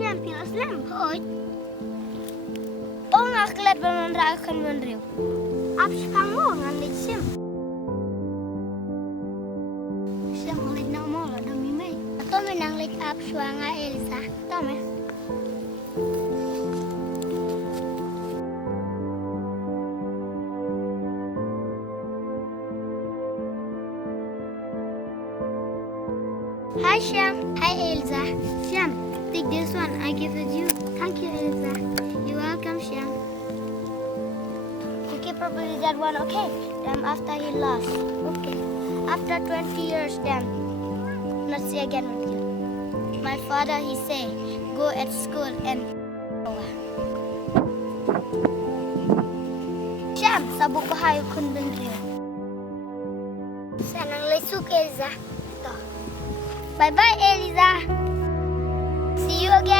Shen pila slam. Oi. Oh ngaklet benon rakan menriu. Abs kamu ngandik sim. Shem ngandik nak mola demi mai. Atau menang lik abs wanga Elsa. Tahu me? Hi Shem. Hi Elsa. Shem, take this one. I give it you. Thank you, Elsa. You're welcome, Shem. Okay, probably that one. Okay. Then after he lost. Okay. After 20 years, then let's see again with you. My father, he say, go at school and. Shem, sabuk bahayu kun benriu. Senang lesuk Elsa. Bye bye, Eliza. See you again.